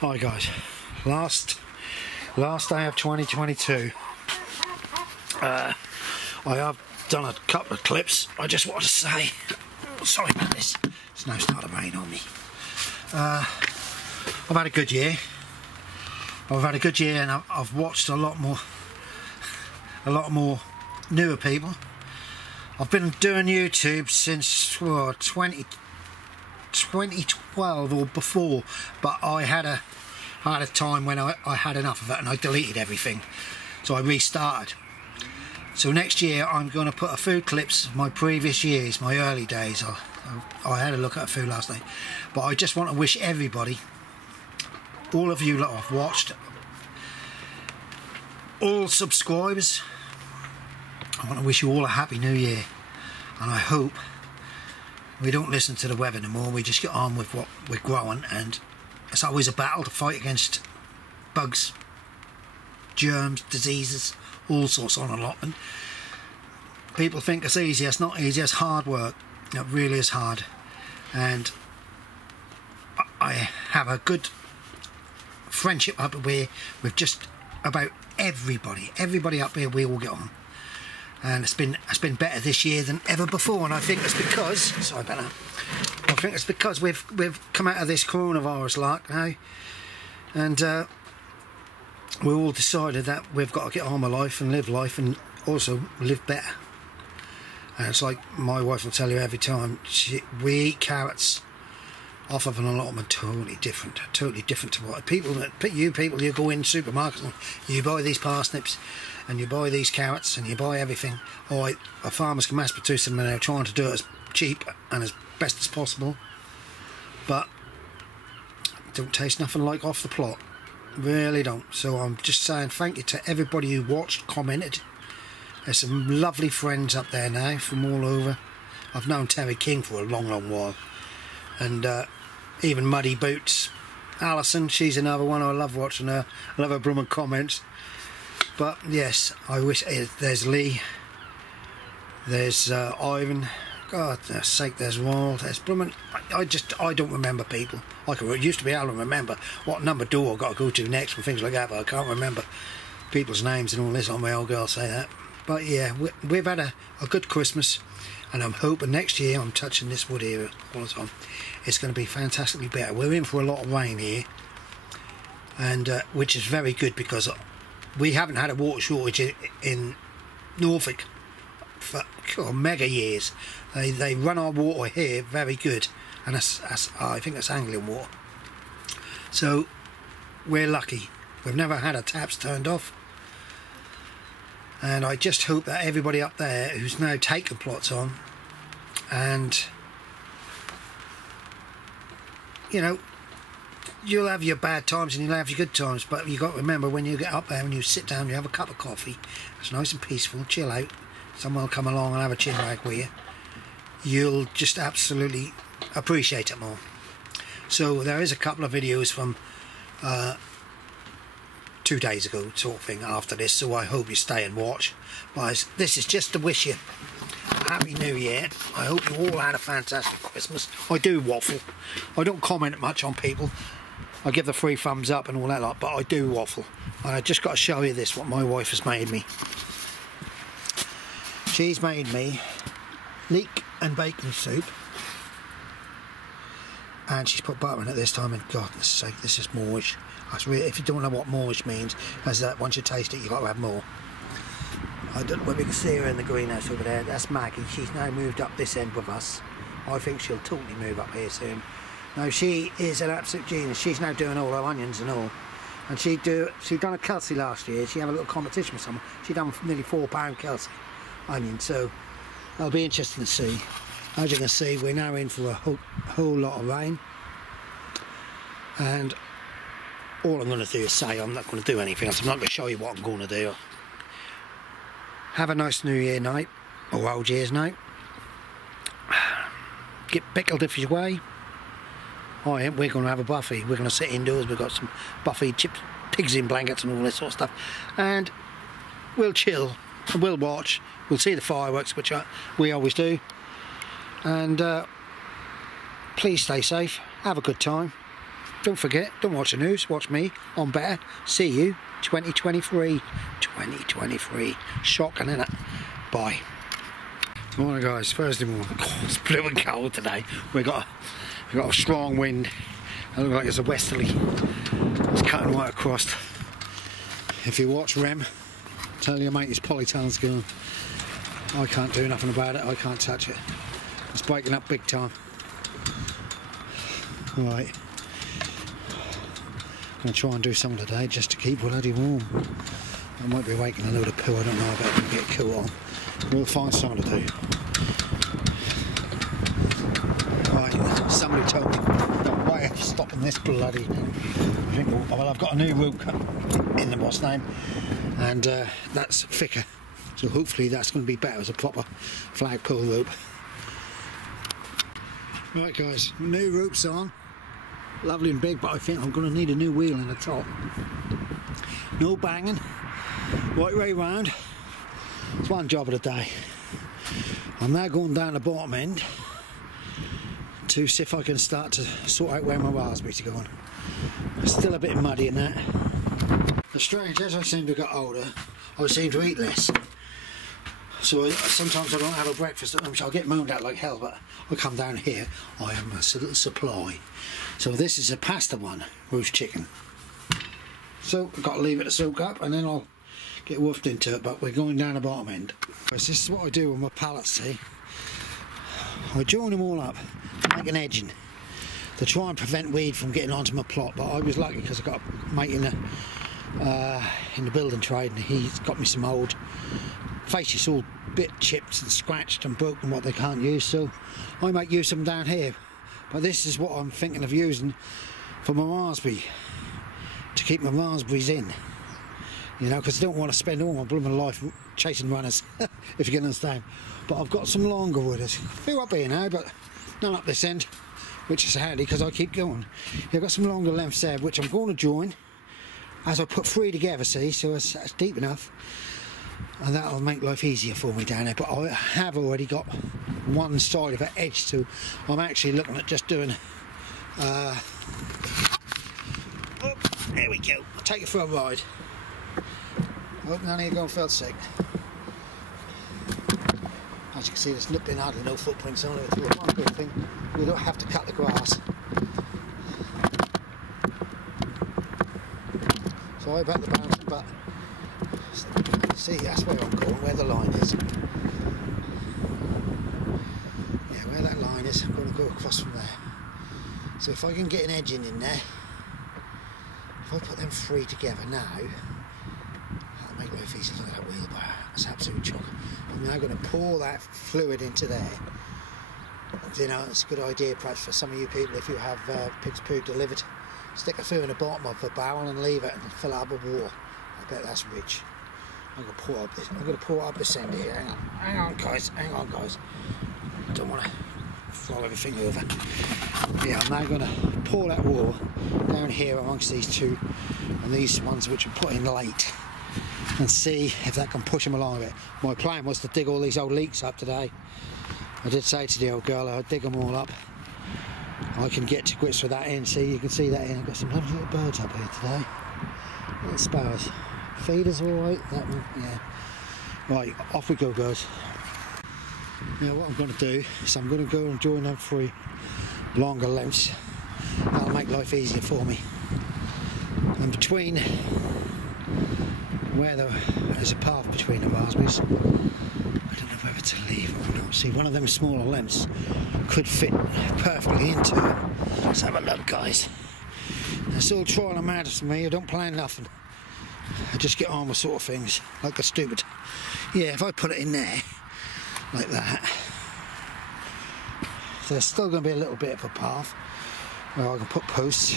Hi guys, last day of 2022. I have done a couple of clips. I just want to say, sorry about this, it's now started to rain on me. I've had a good year. And I've watched a lot more newer people. I've been doing YouTube since 2012 or before, but I had a time when I had enough of it and I deleted everything, so I restarted. So next year I'm going to put a few clips of my previous years, my early days. I had a look at a few last night, but I just want to wish everybody, all of you that I've watched, all subscribers, I want to wish you all a happy new year, and I hope we don't listen to the weather anymore. We just get on with what we're growing, and it's always a battle to fight against bugs, germs, diseases, all sorts on allotment. People think it's easy. It's not easy. It's hard work. It really is hard, and I have a good friendship up here with just about everybody up here. We all get on, and it's been better this year than ever before. And I think it's because we've come out of this coronavirus lark now, and we all decided that we've got to get on with life and live life, and also live better. And it's like my wife will tell you every time, we eat carrots off of an allotment totally different to what you go in supermarkets and you buy these parsnips and you buy these carrots and you buy everything. All right, our farmers can mass produce them and they're trying to do it as cheap and as best as possible, but don't taste nothing like off the plot, really don't. So I'm just saying thank you to everybody who watched, commented. There's some lovely friends up there now from all over. I've known Terry King for a long while, and even Muddy Boots, Alison, she's another one. I love watching her. I love her blooming comments. But yes, I wish there's Lee, there's Ivan, God's sake, there's Ronald, there's blooming. I don't remember people. I used to be able to remember what number door I've got to go to next and things like that, but I can't remember people's names and all this. On my old girl say that. But yeah, we've had a good Christmas, and I'm hoping next year, I'm touching this wood here all the time, it's going to be fantastically better. We're in for a lot of rain here, and which is very good because we haven't had a water shortage in Norfolk for mega years. They run our water here very good, and I think that's Anglian water. So we're lucky. We've never had our taps turned off. And I just hope that everybody up there who's now taken plots on, and you know, you'll have your bad times and you'll have your good times, but you've got to remember, when you get up there and you sit down, you have a cup of coffee, it's nice and peaceful, chill out, someone will come along and have a chin wag with you, you'll just absolutely appreciate it more. So there is a couple of videos from 2 days ago sort of thing after this, so I hope you stay and watch. But this is just to wish you a happy new year. I hope you all had a fantastic Christmas. I do waffle. I don't comment much on people. I give the 3 thumbs up and all that lot, but I do waffle. And I just got to show you this, what my wife has made me. She's made me leek and bacon soup, and she's put butter in it this time, and goodness sake, this is Moorish. Really, if you don't know what Moorish means, as that once you taste it, you've got to have more. I don't know whether you can see her in the greenhouse over there. That's Maggie. She's now moved up this end with us. I think she'll totally move up here soon. Now, she is an absolute genius. She's now doing all her onions and all. And she done a Kelsey last year. She had a little competition with someone. She done nearly £4 Kelsey onions. So that'll be interesting to see. As you can see, we're now in for a whole lot of rain. And all I'm going to do is say I'm not going to do anything else. I'm not going to show you what I'm going to do. Have a nice New Year night, or Old Year's night. Get pickled if you're away. We're going to have a buffet. We're going to sit indoors. We've got some buffet chips, pigs in blankets and all this sort of stuff. And we'll chill, and we'll watch. We'll see the fireworks, which we always do. And please stay safe. Have a good time. don't forget, don't watch the news, watch me on Better. See you 2023. 2023. Shocking, isn't it? Bye. Morning guys, Thursday morning. God, it's blue and cold today. We got a strong wind. It looks like it's a westerly. It's cutting right across. If you watch Rem, tell your mate his polytunnel's gone. I can't do nothing about it, I can't touch it. It's breaking up big time. Right. I'm going to try and do some today just to keep bloody warm. I might be waking a load of poo, I don't know, I better get cool on. We'll find something to do. Right, somebody told me the way of stopping this bloody... Well, I've got a new route in the what's name, and that's thicker. So hopefully that's going to be better as a proper flagpole rope. Right guys, new ropes on. Lovely and big, but I think I'm going to need a new wheel in the top. No banging. Right way round. It's one job of the day. I'm now going down the bottom end to see if I can start to sort out where my raspberries are going. It's still a bit muddy in that. It's strange, as I seem to get older, I seem to eat less. So sometimes I don't have a breakfast at home, so I get moaned at like hell, but I come down here, I have my little supply. So this is a pasta one, roast chicken. So I've got to leave it to soak up and then I'll get woofed into it, but we're going down the bottom end. This is what I do with my pallets, see. I join them all up, make an edging, to try and prevent weed from getting onto my plot, but I was lucky because I got a mate in the building trade and he's got me some old faces all bit chipped and scratched and broken what they can't use, so I make use of them down here. But this is what I'm thinking of using for my raspberry, to keep my raspberries in, you know, because I don't want to spend all my blooming life chasing runners, if you can understand. But I've got some longer wooders, a few up here now, but none up this end, which is handy because I keep going. I've got some longer lengths there, which I'm going to join as I put three together, see, so that's deep enough, and that'll make life easier for me down there. But I have already got one side of it edged, so I'm actually looking at just doing oh, there we go, I'll take it for a ride. Oh, none of you going felt sick. As you can see, there's been hardly no footprints on it. It's one good thing, we don't have to cut the grass. Sorry about the bounce, but see, that's where I'm going, where the line is. Yeah, where that line is, I'm going to go across from there. So if I can get an edging in there, if I put them three together now, that'll make life easy. Look at that wheelbarrow, that's absolute chock. I'm now going to pour that fluid into there. You know, it's a good idea perhaps for some of you people, if you have pig's poo delivered, stick a few in the bottom of the barrel and leave it and fill it up with water. I bet that's rich. I'm going to pour up this end here. Hang on guys, don't want to throw everything over. Yeah, I'm now going to pour that water down here amongst these two and these ones which are put in late, and see if that can push them along a bit. My plan was to dig all these old leeks up today. I did say to the old girl I'd dig them all up. I can get to grips with that end. See, you can see that end. I've got some lovely little birds up here today. Little sparrows. Feeders all right, that one, yeah. Right, off we go guys. Now what I'm going to do is I'm going to go and join them three longer lengths. That'll make life easier for me. And between where there's a path between the raspberries, I don't know whether to leave or not. See, one of them smaller lengths could fit perfectly into it. Let's have a look guys. It's all trial and matters for me, I don't plan nothing. I just get on with sort of things like a stupid. Yeah, if I put it in there like that, so there's still going to be a little bit of a path where I can put posts.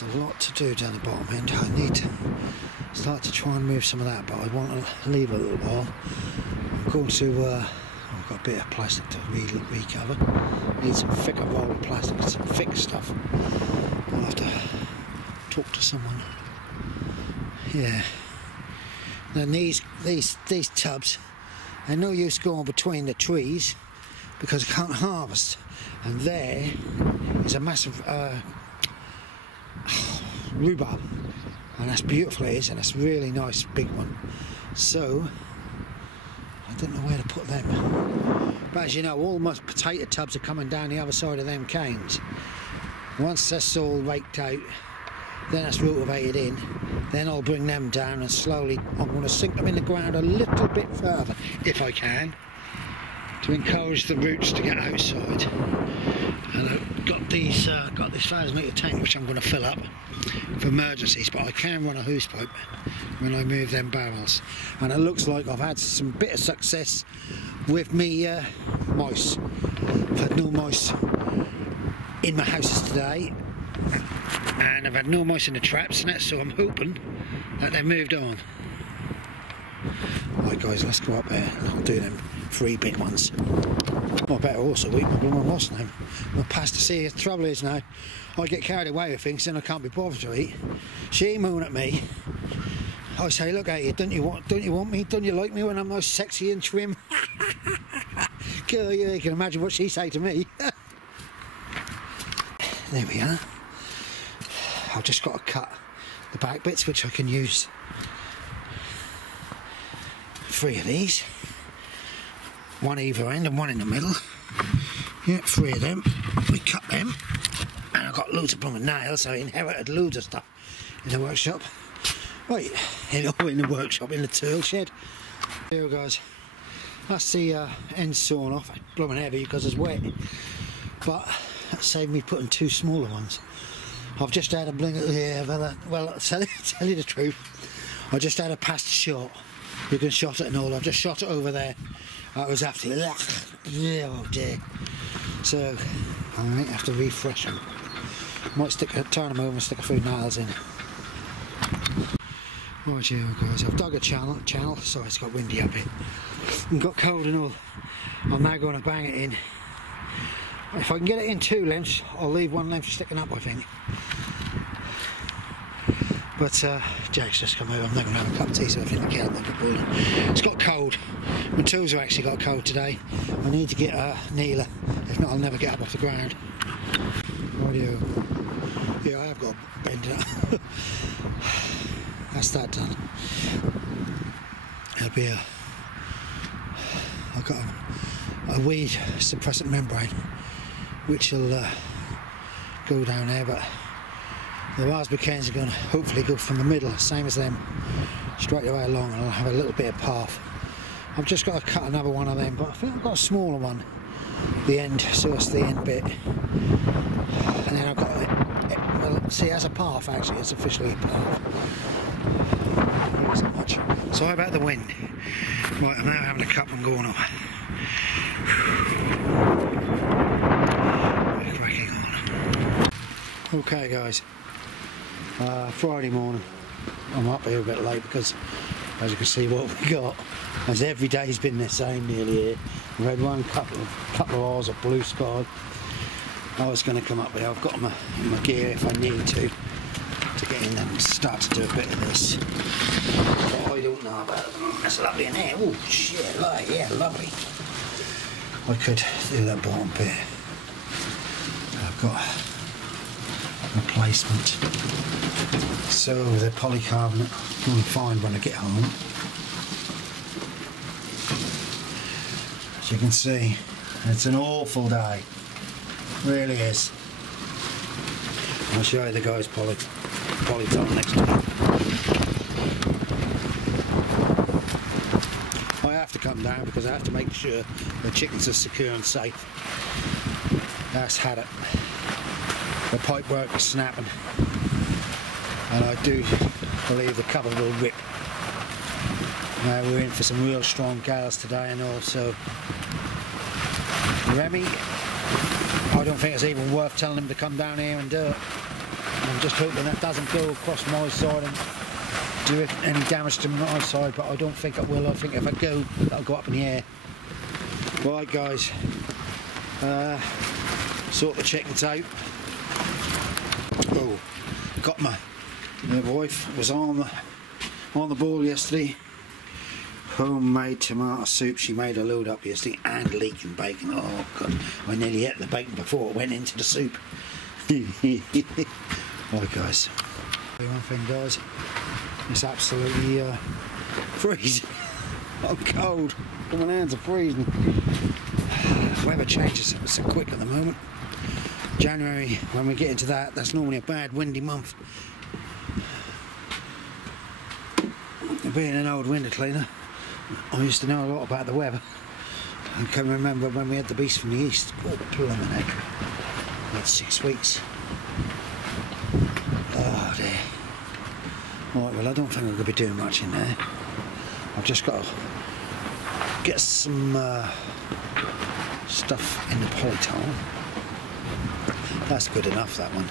There's a lot to do down the bottom end. I need to start to try and move some of that, but I want to leave it a little while. I'm going to I've got a bit of plastic to recover. Need some thicker roll of plastic, some thick stuff. I'll have to talk to someone. Yeah. Then these tubs, they're no use going between the trees because I can't harvest. And there is a massive rhubarb, and that's beautiful it is, and that's a really nice big one. So I don't know where to put them, but as you know, all my potato tubs are coming down the other side of them canes. Once that's all raked out, then that's rootivated in, then I'll bring them down and slowly I'm going to sink them in the ground a little bit further if I can, to encourage the roots to get outside. And I've got these got this 1,000 litre tank which I'm going to fill up for emergencies, but I can run a hose pipe when I move them barrels. And it looks like I've had some bit of success with me mice. I've had no mice in my houses today, and I've had no mice in the traps and that, so I'm hoping that they've moved on. Right guys, let's go up there and I'll do them 3 big ones. I better also eat my blooming wasp now. I'm past to see. The trouble is now, I get carried away with things and I can't be bothered to eat. She moan at me. I say, look at you, don't you want me? Don't you like me when I'm nice, sexy and trim? Girl, yeah, you can imagine what she say to me. There we are. I've just got to cut the back bits, which I can use 3 of these, 1 either end and 1 in the middle. Yeah, 3 of them. We cut them, and I've got loads of blooming nails. I inherited loads of stuff in the workshop. Right, in the workshop, in the tool shed. Here guys, that's the end sawn off. It's blooming heavy because it's wet, but that saved me putting 2 smaller ones. I've just had a bling at the well, tell you the truth, I just had a past shot. You can shot it and all. I've just shot it over there. I was after oh dear. So I might have to refresh them. Might turn them over and stick a few nails in. Right here guys, I've dug a channel. Sorry, it's got windy up here and got cold and all. I'm now going to bang it in. If I can get it in 2 lengths, I'll leave 1 length sticking up, I think. But Jack's just come over. I'm not going to have a cup of tea, so I think the kettle might be boiling. It's got cold. My tools have actually got cold today. I need to get a kneeler. If not, I'll never get up off the ground. Rightio. Yeah, I have got to bend it up. That's that done. There'll be I've got a weed suppressant membrane, which will go down there, but the raspberry canes are going to hopefully go from the middle, same as them, straight away along, and I'll have a little bit of path. I've just got to cut another one of them, but I think I've got a smaller one, the end, so it's the end bit. And then I've got well, see, as a path actually, it's officially a path. Not so much. Sorry about the wind. Right, I'm now having a cup and going up. We're cracking on. Okay guys, Friday morning. I'm up here a bit late because, as you can see, what we got, as every day's been the same nearly here. We've had one couple of hours of blue sky. I was going to come up here. I've got my gear if I need to get in and start to do a bit of this. But I don't know about it. That's lovely in there. Oh shit, like, yeah, lovely. I could do that bottom bit. I've got replacement. So the polycarbonate you'll find when I get home. As you can see, it's an awful day. Really is. I'll show you the guy's polytop next to me. I have to come down because I have to make sure the chickens are secure and safe. That's had it. The pipe work is snapping, and I do believe the cover will rip. Now we're in for some real strong gales today, and also Remy, I don't think it's even worth telling him to come down here and do it. I'm just hoping that doesn't go across my side and do any damage to my side, but I don't think it will. I think if I go, that'll go up in the air. Right guys, sort the chickens out. Oh, got my wife was on the ball yesterday. homemade tomato soup. She made a load up yesterday, and leeking bacon. Oh god, I nearly ate the bacon before it went into the soup. Right guys, one thing guys, it's absolutely freezing. I'm cold, my hands are freezing. Weather changes so quick at the moment. January, when we get into that, that's normally a bad windy month. Being an old window cleaner, I used to know a lot about the weather. I can remember when we had the beast from the east. Oh, blimey heck. We had 6 weeks. Oh dear. Right, well I don't think I'm going to be doing much in there. I've just got to get some stuff in the polytunnel. That's good enough, that one.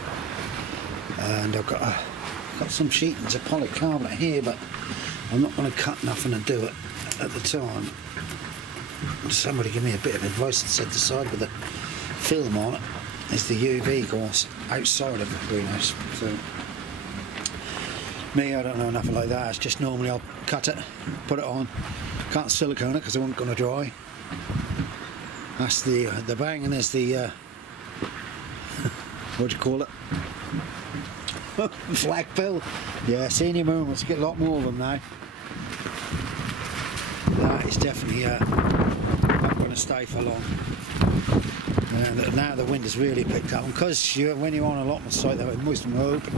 And I've got some sheetings of polycarbonate here, but I'm not going to cut nothing and do it at the time. Somebody gave me a bit of advice that said the side with the film on it is the UV course outside of the greenhouse. So me, I don't know nothing like that. It's just normally I'll cut it, put it on, can't silicone it because it won't going to dry. That's the bang, and there's the what do you call it? Flag pill. Yeah, senior moments, get a lot more of them now. That is definitely not going to stay for long. Now the wind has really picked up, and because when you're on an allotment site, most of them are open.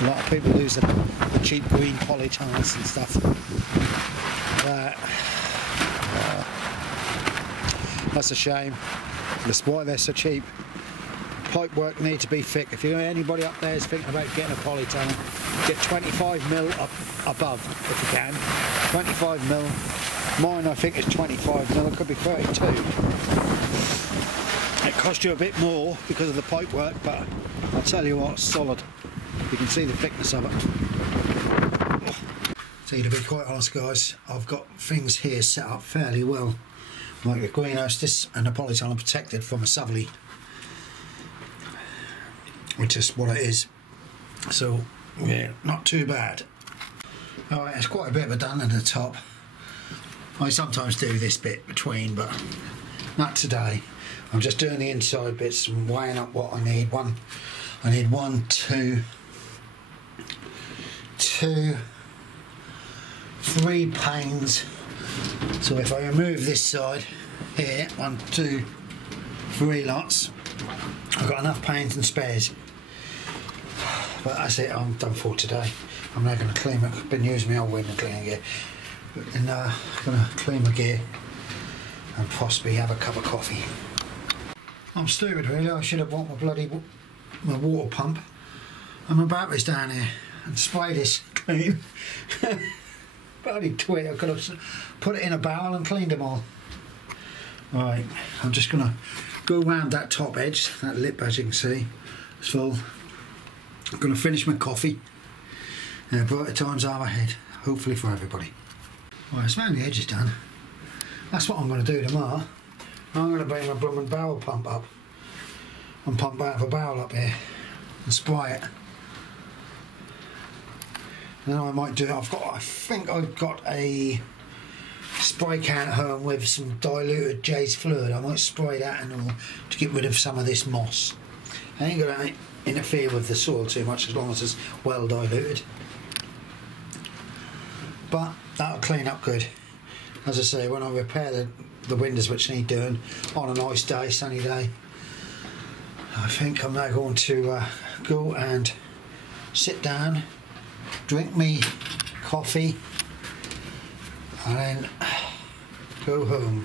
A lot of people lose the cheap green polytunnels and stuff. That's a shame. That's why they're so cheap. Pipe work need to be thick. If anybody up there is thinking about getting a polytunnel, get 25mm up above if you can. 25mm. Mine I think is 25mm. It could be 32. It costs you a bit more because of the pipe work, but I'll tell you what, it's solid. You can see the thickness of it. So to be quite honest guys, I've got things here set up fairly well. Like the greenhouse, this and the polytunnel are protected from a southerly, which is what it is. So yeah, not too bad. Alright, it's quite a bit of a done at the top. I sometimes do this bit between, but not today. I'm just doing the inside bits and weighing up what I need. I need 1, 2, 3 panes. So if I remove this side here, 1, 2, 3 lots, I've got enough panes and spares. But that's it, I'm done for today. I'm now going to clean I've been using my old window cleaning gear. And I'm going to clean my gear and possibly have a cup of coffee. I'm stupid really, I should have bought my water pump and my batteries down here and spray this clean. Bloody twit, I could have put it in a barrel and cleaned them all. Right, I'm just going to go around that top edge, that lip as you can see, it's full. I'm going to finish my coffee. Brighter times are ahead, hopefully for everybody. Right, it's around the edges done. That's what I'm going to do tomorrow. I'm going to bring my blooming barrel pump up and pump out of a barrel up here and spray it. And then I might do, I think I've got a spray can at home with some diluted Jay's fluid. I might spray that and all to get rid of some of this moss. I ain't going to interfere with the soil too much as long as it's well diluted. But that'll clean up good. As I say, when I repair the windows which need doing on a nice day, sunny day, I think I'm now going to go and sit down, drink me coffee and then go home.